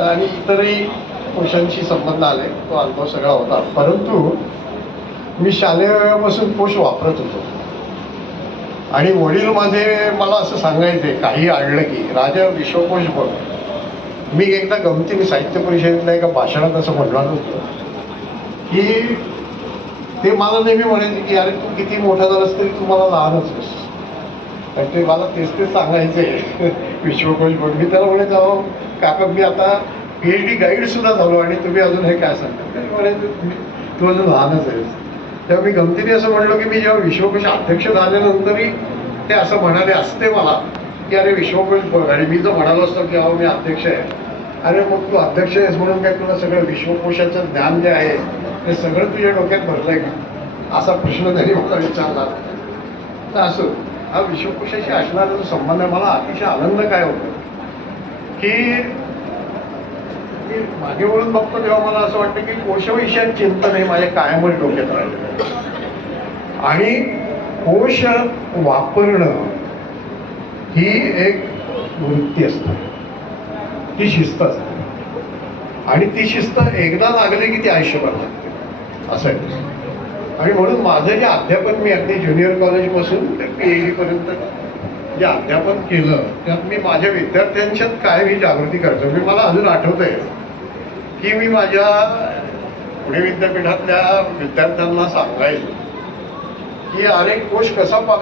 आणि इतरही पुरुषांशी संबंध आले तो अनुभव सगळा होता. परंतु मी शालेय वयापासून कोश वापरत होतो. आणि वडील माझे मला असं सांगायचे काही आणलं की राजा विश्वकोश बघ. मी एकदा गमतीने साहित्य परिषदेतल्या एका भाषणात असं म्हणणार होतो की ते मला नेहमी म्हणायचे की अरे तू किती मोठा झालास तरी तू मला लहानच आहेस. आणि ते मला तेच तेच सांगायचे विश्वकोश बघ. मी त्याला म्हणे जाऊ काका मी आता पी एच डी गाईडसुद्धा झालो आणि तुम्ही अजून हे काय सांगता? ते तू अजून लहानच आहेस. तेव्हा मी गमतीने असं म्हणलो की मी जेव्हा विश्वकोश अध्यक्ष झाल्यानंतरही ते असं म्हणाले असते मला की अरे विश्वकोश बघ. आणि मी जर म्हणालो असतो की अहो मी अध्यक्ष आहे. अरे मग तू अध्यक्ष आहेस म्हणून काय तुला सगळं विश्वकोशाचं ज्ञान जे आहे ते सगळं तुझ्या डोक्यात भरलंय का? असा प्रश्न त्यांनी मला विचारला. तर असं हा विश्वकोशाशी असणारा जो संबंध आहे मला अतिशय आनंद काय होतो की मी मागे वळून बघतो तेव्हा मला असं वाटतं की कोशविषयात चिंतन हे माझ्या कायमच डोक्यात राहिलं. आणि कोश वापरणं ही एक वृत्ती असते. ती शिस्त असते. आणि ती शिस्त एकदा लागली की ती आयुष्यभर लागते. असं आहे. आणि म्हणून माझं जे अध्यापन मी अगदी ज्युनियर कॉलेजपासून ते पी एच डीपर्यंत जे अध्यापन केलं त्यात मी माझ्या विद्यार्थ्यांच्यात काय मी जागृती करतो? मी मला अजून आठवत आहे की मी माझ्या पुणे विद्यापीठातल्या विद्यार्थ्यांना सांगायचो की अरे कोश कसा पा